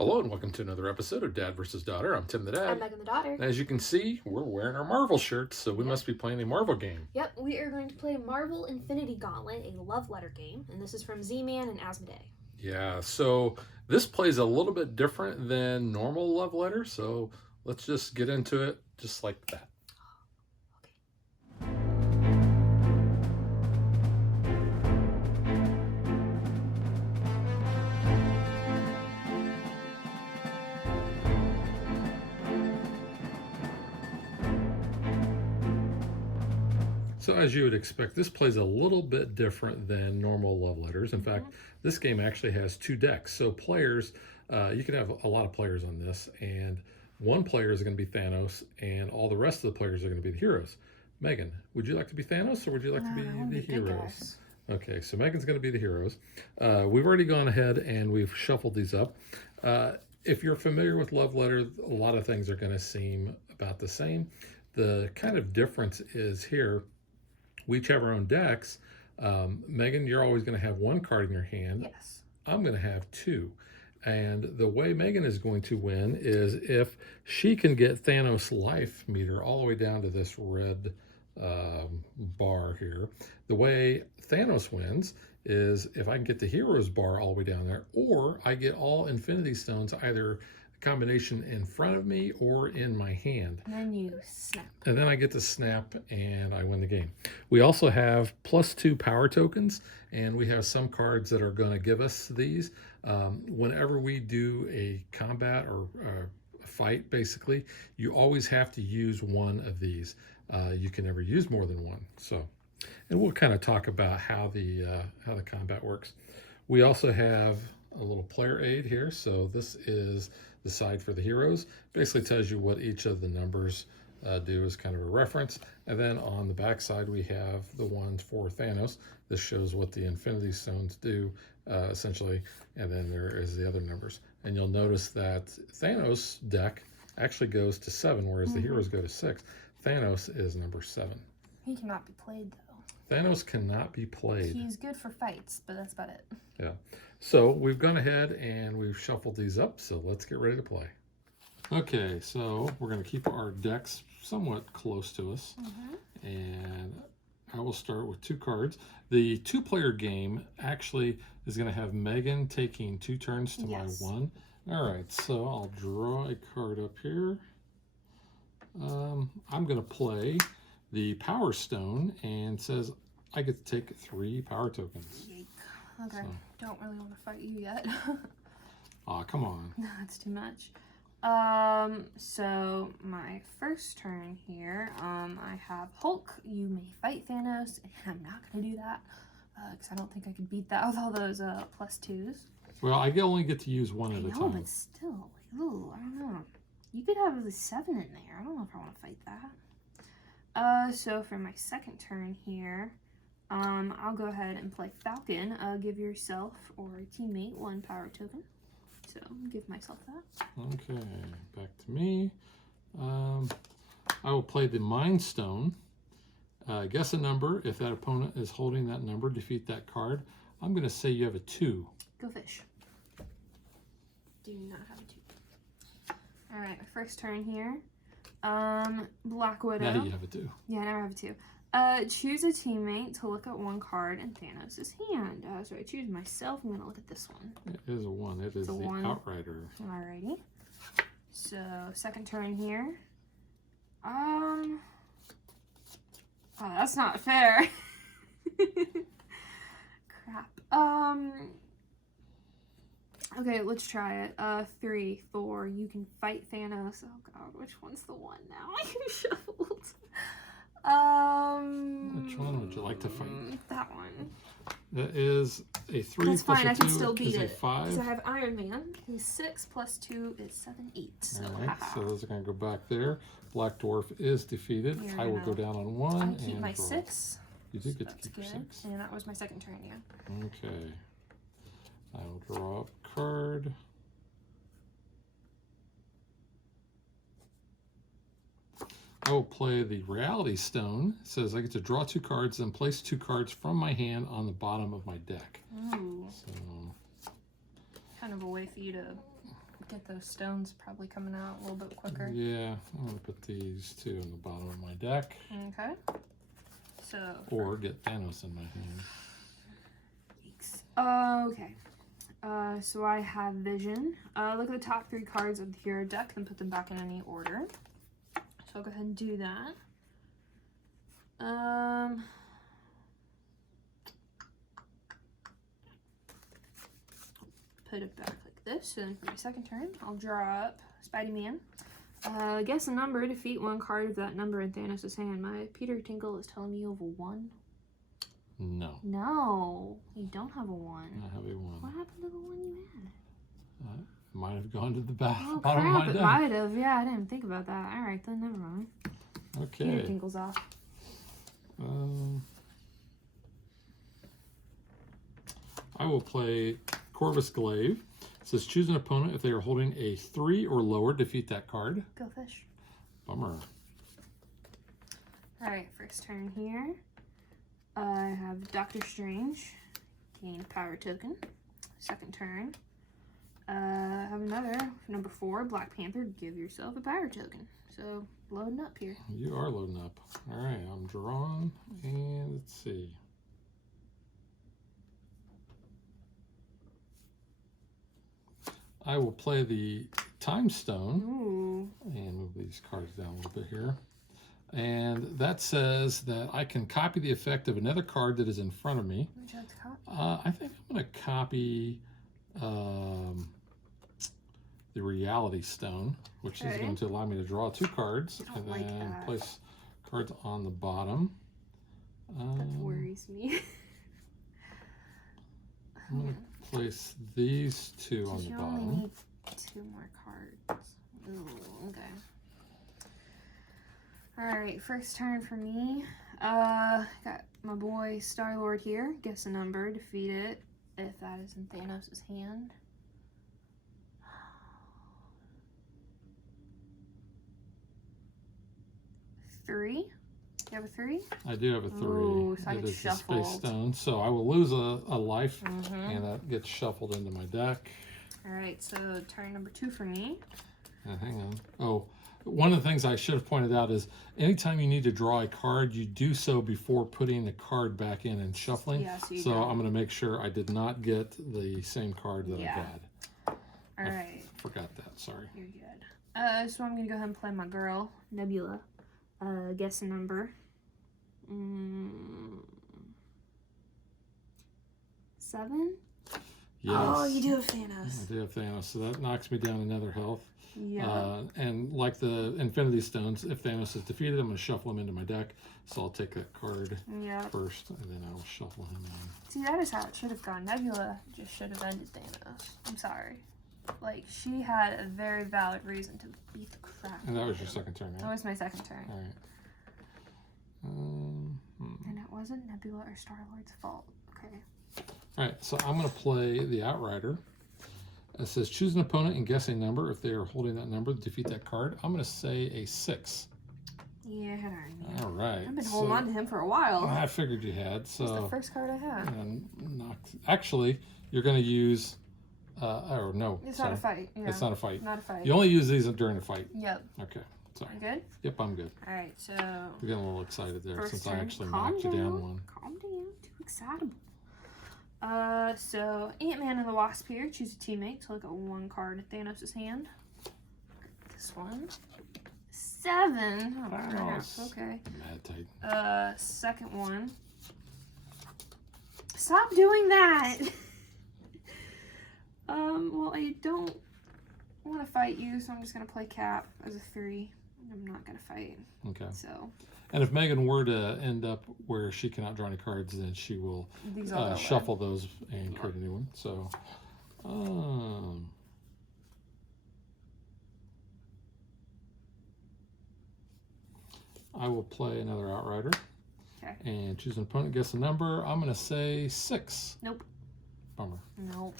Hello and welcome to another episode of Dad versus Daughter. I'm Tim the Dad. I'm Megan the daughter. And as you can see, we're wearing our Marvel shirts, so we Yep. must be playing a Marvel game. Yep, we are going to play Marvel Infinity Gauntlet, a love letter game, and this is from Z-Man and Asmodee. Yeah, so this plays a little bit different than normal love letter, so let's just get into it just like that. So as you would expect, this plays a little bit different than normal love letters. In fact, this game actually has two decks. So players, you can have a lot of players on this, and one player is going to be Thanos, and all the rest of the players are going to be the heroes. Megan, would you like to be Thanos, or would you like to be the heroes? Okay, so Megan's going to be the heroes. We've already gone ahead and we've shuffled these up. If you're familiar with love letters, a lot of things are going to seem about the same. The kind of difference is here, we each have our own decks. Megan, you're always going to have one card in your hand. Yes. I'm going to have two. And the way Megan is going to win is if she can get Thanos' life meter all the way down to this red bar here. The way Thanos wins is if I can get the hero's bar all the way down there, or I get all Infinity Stones, either combination in front of me or in my hand. And then you snap. And then I get to snap and I win the game. We also have +2 power tokens, and we have some cards that are going to give us these. Whenever we do a combat or a fight, basically, you always have to use one of these. You can never use more than one. So, and we'll kind of talk about how the combat works. We also have a little player aid here. So this is the side for the heroes. Basically tells you what each of the numbers do as kind of a reference. And then on the back side, we have the ones for Thanos. This shows what the Infinity Stones do, essentially. And then there is the other numbers. And you'll notice that Thanos' deck actually goes to 7, whereas the heroes go to 6. Thanos is number 7. He cannot be played, though. Thanos cannot be played. He's good for fights, but that's about it. Yeah. So we've gone ahead and we've shuffled these up, so let's get ready to play. Okay, so we're going to keep our decks somewhat close to us. And I will start with 2 cards. The 2-player game actually is going to have Megan taking 2 turns to my 1. All right, so I'll draw a card up here. I'm going to play the Power Stone, and says I get to take 3 power tokens. Yike. Okay, don't really want to fight you yet. Aw, come on. No, that's too much. So my first turn here, I have Hulk. You may fight Thanos, and I'm not going to do that, because I don't think I could beat that with all those +2s. Well, I only get to use one at a time. No, but still, ooh, I don't know. You could have the 7 in there. I don't know if I want to fight that. So for my second turn here, I'll go ahead and play Falcon. Give yourself or a teammate 1 power token. So give myself that. Okay, back to me. I will play the Mind Stone. Guess a number. If that opponent is holding that number, defeat that card. I'm going to say you have a 2. Go fish. Do not have a 2. All right, my first turn here. Black Widow. Now you have a 2. Yeah, now I have a 2. Choose a teammate to look at 1 card in Thanos' hand. So I choose myself. I'm going to look at this one. It is a 1. It is the 1. Outrider. Alrighty. So, second turn here. Oh, that's not fair. Crap. Okay, let's try it. 3, 4. You can fight Thanos. Oh god, which one's the 1 now? I shuffled. Which one would you like to fight? That one. That is a 3 That's plus fine, a I 2 can still is beat a it. 5. Because I have Iron Man, who's 6 + 2 is 7, 8. So, Alright, so those are going to go back there. Black Dwarf is defeated. You're I will go down on 1. I keep and my draw. 6. You do get That's to keep your good. 6. And that was my second turn, yeah. Okay. I will draw up a card. I will play the Reality Stone. It says I get to draw 2 cards and place 2 cards from my hand on the bottom of my deck. Ooh. So, Kind of a way for you to get those stones probably coming out a little bit quicker. Yeah, I'm going to put these two in the bottom of my deck. Okay. So. Or get Thanos in my hand. Okay. So I have Vision. Look at the top 3 cards of the hero deck and put them back in any order. So I'll go ahead and do that. Put it back like this. So then for my second turn, I'll draw up Spidey-Man. Guess a number, defeat 1 card of that number in Thanos' hand. My Peter Tinkle is telling me you have a 1. No. No, you don't have a 1. I have a 1. What happened to the 1 you had? Might have gone to the bottom Oh, of crap, my it deck. might have. Yeah, I didn't think about that. All right, then never mind. Peter Okay. Tinkle's off. I will play Corvus Glaive. It says choose an opponent. If they are holding a 3 or lower, defeat that card. Go fish. Bummer. All right, first turn here. I have Doctor Strange. Gain a power token. Second turn. I have another, number 4, Black Panther. Give yourself a power token. So, loading up here. You are loading up. All right, I'm drawn. And let's see. I will play the Time Stone. Ooh. And move these cards down a little bit here. And that says that I can copy the effect of another card that is in front of me. Would you like to copy? I think I'm going to copy the Reality Stone, which is going to allow me to draw 2 cards and then place cards on the bottom. That worries me. I'm going to place these 2 on the You bottom. only need 2 more cards. Ooh, okay. Alright, first turn for me. Got my boy Star-Lord here. Guess a number, defeat it if that is in Thanos' hand. Three? You have a 3? I do have a 3. Ooh, so I It get is the shuffled. Space Stone, so I will lose a life, Mm-hmm. and that gets shuffled into my deck. Alright, so turn number 2 for me. Hang on. Oh, one of the things I should have pointed out is anytime you need to draw a card, you do so before putting the card back in and shuffling. Yeah, so you so don't. I'm going to make sure I did not get the same card that I had. Alright. Forgot that, sorry. You're good. So I'm gonna go ahead and play my girl, Nebula. Guess a number. 7? Yes. Oh, you do have Thanos. I do have Thanos, so that knocks me down another health. Yeah. And like the Infinity Stones, if Thanos is defeated, I'm going to shuffle him into my deck. So I'll take that card first, and then I will shuffle him in. See, that is how it should have gone. Nebula just should have ended Thanos. I'm sorry. Like, she had a very valid reason to beat the crap. And that was your second turn, right? That was my second turn. All right. And it wasn't Nebula or Star-Lord's fault. Okay. All right, so I'm going to play the Outrider. It says choose an opponent and guess a number. If they are holding that number, defeat that card. I'm going to say a 6. Yeah, I had iron. All right. I've been holding on to him for a while. I figured you had. So It's the first card I had. And actually, you're going to use. Or no. It's sorry. not a fight. Yeah. It's not a fight. Not a fight. You only use these during a fight. Yep. Okay. Sorry. You good? Yep, I'm good. All right. So. We're getting a little excited there First since turn. I actually Calm knocked you down one. Calm down. Too excitable. So Ant-Man and the Wasp here. Choose a teammate to look at 1 card in Thanos' hand. This one. 7. Oh, crap. Okay. Mad Titan. Second one. Stop doing that! Well, I don't want to fight you, so I'm just going to play Cap as a 3. I'm not going to fight. Okay. So. And if Megan were to end up where she cannot draw any cards, then she will These all go shuffle those and create a new one. So, I will play another Outrider. Okay. And choose an opponent, guess a number. I'm going to say 6. Nope. Bummer. Nope.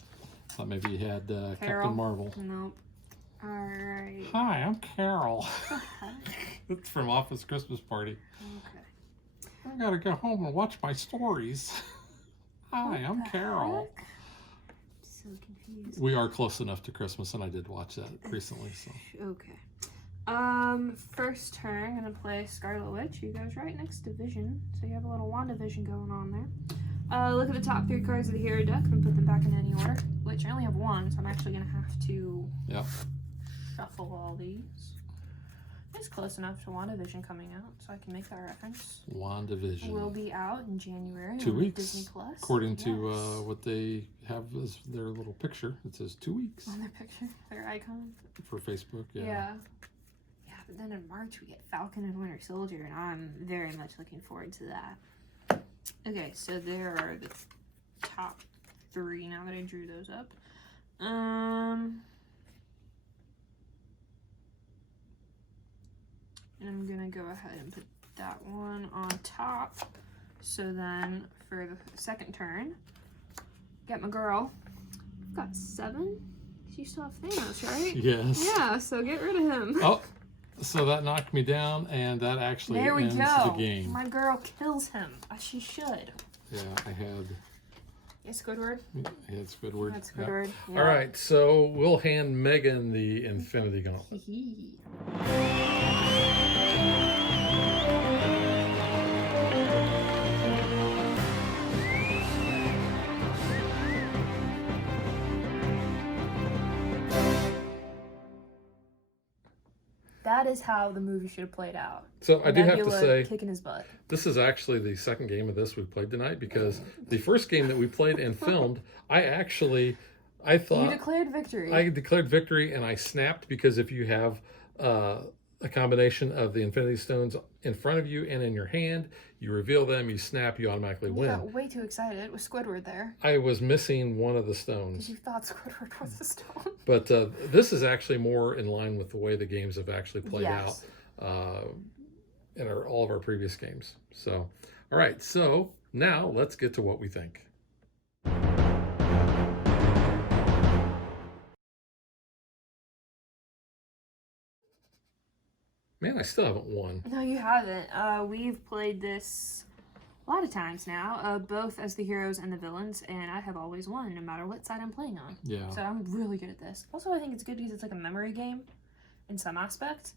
Thought maybe you had Carol. Captain Marvel. Nope. All right. Hi, I'm Carol. It's from Office Christmas Party. Okay. I gotta go home and watch my stories. Hi, I'm Carol. so confused. We are close enough to Christmas, and I did watch that recently. So Okay. First turn, gonna play Scarlet Witch. He goes right next to Vision, so you have a little WandaVision going on there. Look at the top 3 cards of the hero deck and put them back in any order, which I only have 1, so I'm actually gonna have to shuffle all these. It's close enough to WandaVision coming out, so I can make that reference. WandaVision Will be out in January 2 on weeks, Disney Plus. according to what they have as their little picture. It says 2 weeks On their picture, their icon. for Facebook. Yeah, but then in March we get Falcon and Winter Soldier, and I'm very much looking forward to that. Okay, so there are the top 3 now that I drew those up. I'm gonna go ahead and put that one on top. So then for the second turn, get my girl. I've got 7. You still have Thanos, right? Yes. Yeah, so get rid of him. Oh, so that knocked me down, and that actually ends the game. My girl kills him. She should. Yeah, I had. Squidward? I had Squidward. That's Squidward. Yeah. All right, so we'll hand Megan the Infinity Gauntlet. That is how the movie should have played out. So I do have to say, kicking his butt. this is actually the second game of this we played tonight, because the first game that we played and filmed, I thought You declared victory. I declared victory, and I snapped, because if you have a combination of the Infinity Stones in front of you and in your hand, you reveal them, you snap, you automatically win. You got way too excited with Squidward there. I was missing one of the Because stones. you thought Squidward was a stone. But this is actually more in line with the way the games have actually played Yes. out in all of our previous games. So, all right, so now let's get to what we think. Man, I still haven't won. No, you haven't. We've played this a lot of times now, both as the heroes and the villains, and I have always won, no matter what side I'm playing on. Yeah. So I'm really good at this. Also, I think it's good because it's like a memory game in some aspects,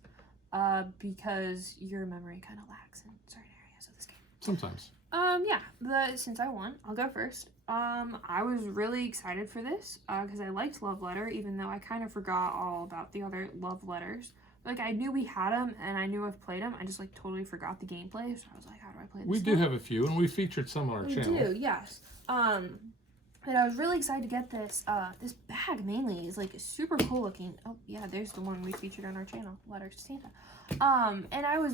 because your memory kind of lacks in certain areas of this game. Sometimes. Yeah, but since I won, I'll go first. I was really excited for this, because I liked Love Letter, even though I kind of forgot all about the other Love Letters. Like, I knew we had them, and I knew I've played them. I just, like, totally forgot the gameplay, so I was like, how do I play this? We do have a few, and we featured some on our channel. We do, yes. And I was really excited to get this. This bag, mainly, is, like, super cool looking. Oh, yeah, there's the one we featured on our channel, Letters to Santa. And I was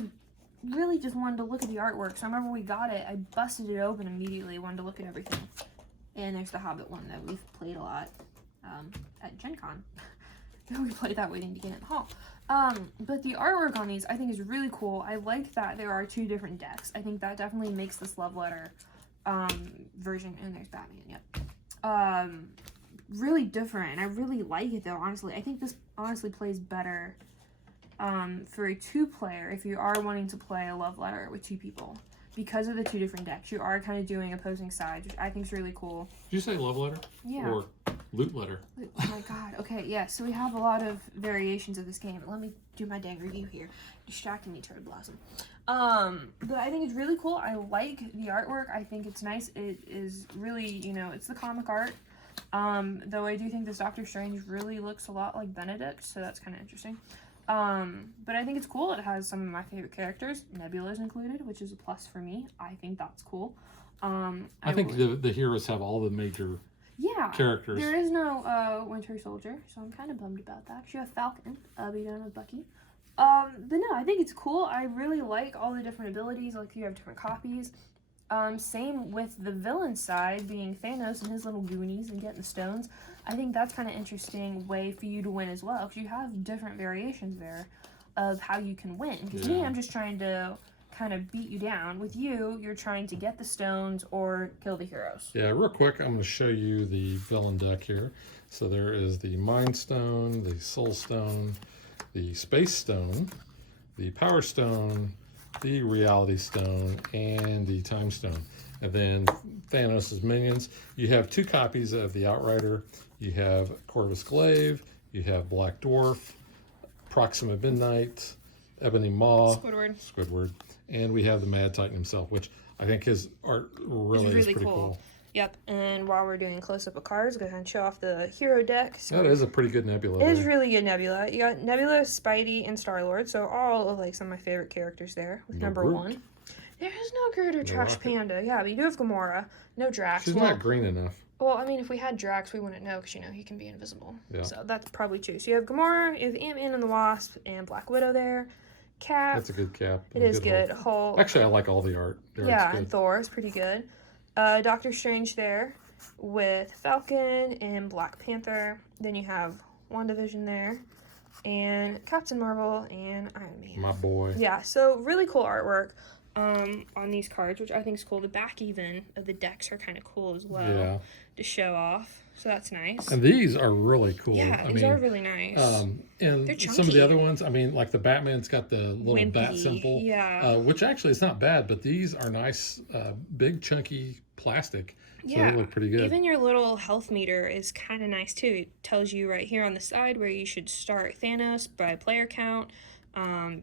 really just wanted to look at the artwork. So I remember we got it, I busted it open immediately, wanted to look at everything. And there's the Hobbit one that we've played a lot at Gen Con. We played that waiting to get in the hall. But the artwork on these I think is really cool. I like that there are 2 different decks. I think that definitely makes this Love Letter version, and there's Batman, yep. Really different, and I really like it though, honestly. I think this honestly plays better for a 2-player if you are wanting to play a Love Letter with 2 people. Because of the 2 different decks, you are kind of doing opposing sides, which I think is really cool. Did you say Love Letter? Yeah. Or Loot Letter? Oh my god. Okay, yeah, so we have a lot of variations of this game. Let me do my dang review here. Distracting me, Turd Blossom. But I think it's really cool. I like the artwork. I think it's nice. It is really, you know, it's the comic art. Though I do think this Doctor Strange really looks a lot like Benedict, so that's kind of interesting. But I think it's cool. It has some of my favorite characters. Nebula's included, which is a plus for me. I think that's cool. I think the heroes have all the major characters. There is no Winter Soldier, so I'm kind of bummed about that. You have Falcon, be done with Bucky. But no, I think it's cool. I really like all the different abilities. Like, you have different copies. Same with the villain side, being Thanos and his little goonies and getting the stones. I think that's kind of interesting way for you to win as well, because you have different variations there of how you can win. Because me, I'm just trying to kind of beat you down. With you, you're trying to get the stones or kill the heroes. Yeah, real quick, I'm going to show you the villain deck here. So there is the Mind Stone, the Soul Stone, the Space Stone, the Power Stone, the Reality Stone, and the Time Stone. And then Thanos' minions. You have 2 copies of the Outrider. You have Corvus Glaive. You have Black Dwarf, Proxima Midnight, Ebony Maw, Squidward, and we have the Mad Titan himself, which I think his art really is pretty cool. Yep, and while we're doing close-up of cards, go ahead and show off the hero deck. So that is a pretty good Nebula. It is really good Nebula. You got Nebula, Spidey, and Star-Lord, so all of like some of my favorite characters there. With number Groot. 1. There is no Groot or Trash Rocket. Panda. Yeah, but you do have Gamora. No Drax. She's not green enough. Well, I mean, if we had Drax, we wouldn't know because, you know, he can be invisible. Yeah. So that's probably true. So you have Gamora, you have Ant-Man and the Wasp, and Black Widow there. Cap. That's a good cap. It is good. Hulk. Actually, I like all the art. Yeah, and Thor is pretty good. Doctor Strange there with Falcon and Black Panther. Then you have WandaVision there. And Captain Marvel and Iron Man. My boy. Yeah, so really cool artwork on these cards, which I think is cool. The back even of the decks are kind of cool as well to show off. So that's nice. And these are really cool. Yeah, these are really nice. And some of the other ones, I mean, like the Batman's got the little Wimpy, bat symbol. Yeah. Which actually is not bad, but these are nice, big, chunky plastic. So they look pretty good. Even your little health meter is kind of nice too. It tells you right here on the side where you should start Thanos by player count.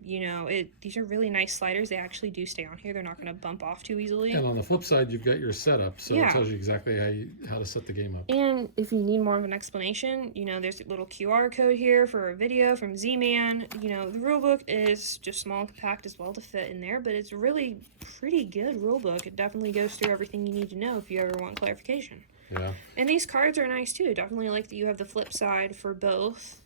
You know, these are really nice sliders. They actually do stay on here. They're not going to bump off too easily. And on the flip side, you've got your setup, so it tells you exactly how to set the game up. And if you need more of an explanation, you know, there's a little QR code here for a video from Z-Man. You know, the rulebook is just small and compact as well to fit in there, but it's really pretty good rulebook. It definitely goes through everything you need to know if you ever want clarification. Yeah. And these cards are nice too. Definitely like that you have the flip side for both.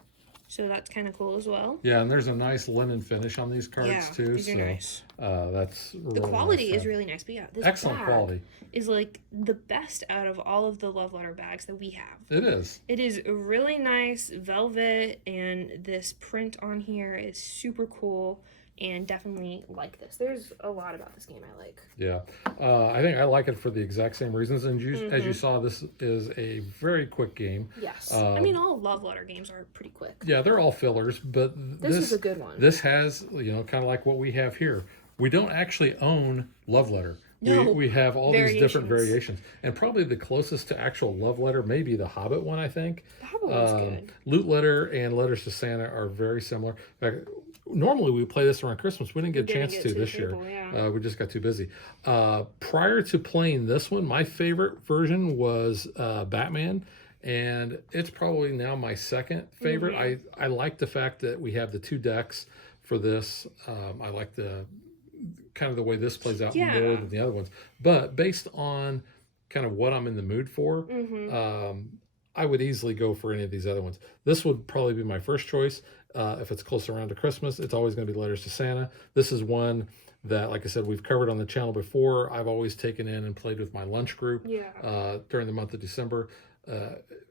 So that's kind of cool as well. Yeah, and there's a nice linen finish on these cards too. These are nice. That's really the quality nice is really nice. But yeah, this excellent bag quality is like the best out of all of the love letter bags that we have. It is. It is really nice velvet, and this print on here is super cool. And definitely like this. There's a lot about this game I like. Yeah. I think I like it for the exact same reasons. And as you saw, this is a very quick game. Yes. I mean, all love letter games are pretty quick. Yeah, they're all fillers, but this is a good one. This has, you know, kind of like what we have here. We don't actually own love letter. No, we have all these different variations. And probably the closest to actual love letter may be the Hobbit one, I think. The Hobbit one's good. Loot letter and letters to Santa are very similar. In fact, normally we play this around Christmas. We didn't get a chance to this year. We just got too busy. Prior to playing this one, my favorite version was Batman. And it's probably now my second favorite. I like the fact that we have the 2 decks for this. I like the kind of the way this plays out more than the other ones. But based on kind of what I'm in the mood for, I would easily go for any of these other ones. This would probably be my first choice. If it's close around to Christmas, it's always going to be letters to Santa. This is one that, like I said, we've covered on the channel before. I've always taken in and played with my lunch group during the month of December.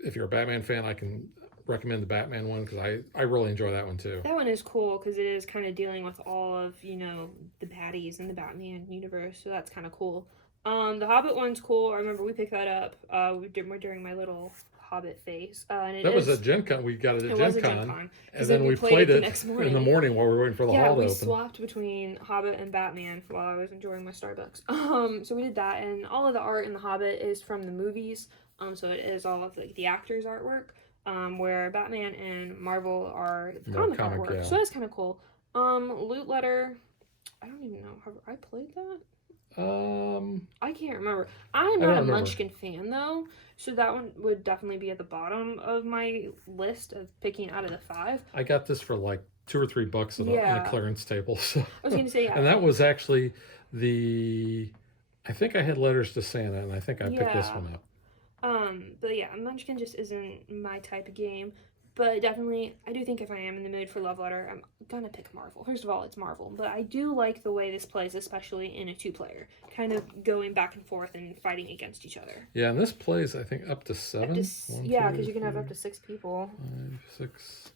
If you're a Batman fan, I can recommend the Batman one because I really enjoy that one too. That one is cool because it is kind of dealing with all of, you know, the baddies in the Batman universe, so that's kind of cool. The Hobbit one's cool. I remember we picked that up during my little Hobbit phase. And that was at Gen Con. We got it at Gen Con. And then we played it next in the morning while we were waiting for the hall to open. Yeah, we swapped between Hobbit and Batman while I was enjoying my Starbucks. So we did that, and all of the art in the Hobbit is from the movies. So it is all of the actors' artwork, where Batman and Marvel are the comic artwork. Yeah. So that's kind of cool. Loot Letter, I don't even know. Have I played that? I can't remember. I'm not a Munchkin fan though, so that one would definitely be at the bottom of my list of picking out of the 5. I got this for like $2 or $3 at a clearance table. So. I was gonna say and that was actually I think I had letters to Santa, and I think I picked this one up. But yeah, Munchkin just isn't my type of game. But definitely, I do think if I am in the mood for Love Letter, I'm gonna pick Marvel. First of all, it's Marvel. But I do like the way this plays, especially in a 2-player. Kind of going back and forth and fighting against each other. Yeah, and this plays, I think, up to 7. Because you can have up to 6 people. 5, 6.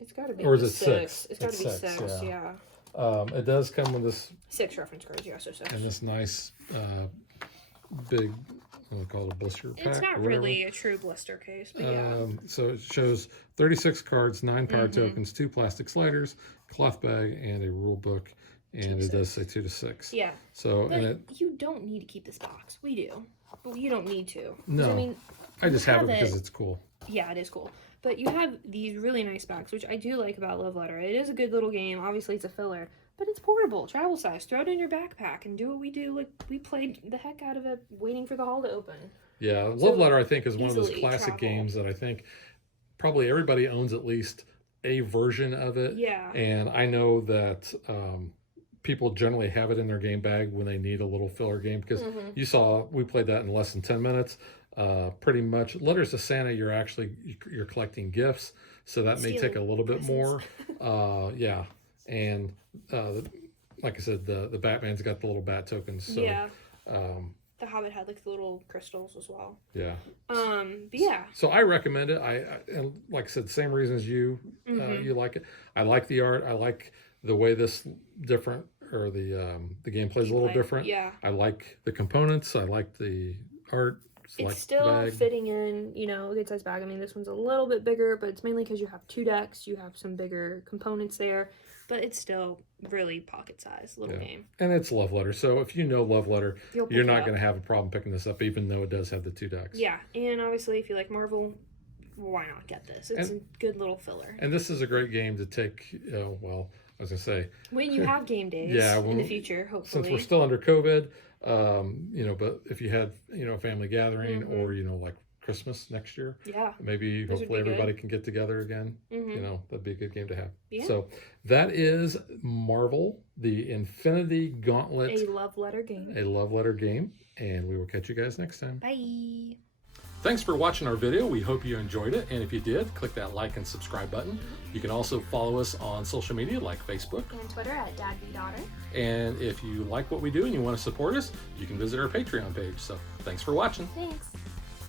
It's gotta be Or is it 6? It's gotta be 6, yeah. It does come with this... 6 reference cards, yeah, so 6. And this nice, big... We'll call it a blister pack. It's not really a true blister case, but yeah. So it shows 36 cards, 9 power tokens, 2 plastic sliders, cloth bag, and a rule book. and it does say 2 to 6. Yeah. So, but and you don't need to keep this box. We do, but you don't need to. No. I mean, I just have it because it's cool. Yeah, it is cool. But you have these really nice packs, which I do like about Love Letter. It is a good little game. Obviously, it's a filler, but it's portable, travel size. Throw it in your backpack and do what we do. Like, we played the heck out of it waiting for the haul to open. Yeah, Love Letter, I think, is one of those classic games that I think probably everybody owns at least a version of it. Yeah. And I know that people generally have it in their game bag when they need a little filler game, because you saw we played that in less than 10 minutes. Pretty much Letters to Santa, you're collecting gifts, so that may take a little bit more. Yeah. And like I said, the Batman's got the little bat tokens, so yeah. The Hobbit had like the little crystals as well. Yeah. But yeah. So I recommend it. And like I said, same reasons you like it. I like the art. I like the way this different, or the gameplay is a little different. Yeah. I like the components. I like the art. It's still fitting in, you know, a good size bag. I mean, this one's a little bit bigger, but it's mainly because you have 2 decks. You have some bigger components there, but it's still really pocket size little game. And it's Love Letter. So if you know Love Letter, you're not going to have a problem picking this up, even though it does have the 2 decks. Yeah. And obviously, if you like Marvel, why not get this? It's a good little filler. And this is a great game to take, well, I was going to say, when you have game days in the future, hopefully. Since we're still under COVID, you know, but if you had, you know, a family gathering or, you know, like Christmas next year, maybe hopefully everybody can get together again. You know, that'd be a good game to have. So that is Marvel, the Infinity Gauntlet. A Love Letter game. A Love Letter game. And we will catch you guys next time. Bye. Thanks for watching our video. We hope you enjoyed it. And if you did, click that like and subscribe button. You can also follow us on social media like Facebook and Twitter at DadBeDaughter. And if you like what we do and you want to support us, you can visit our Patreon page. So thanks for watching. Thanks.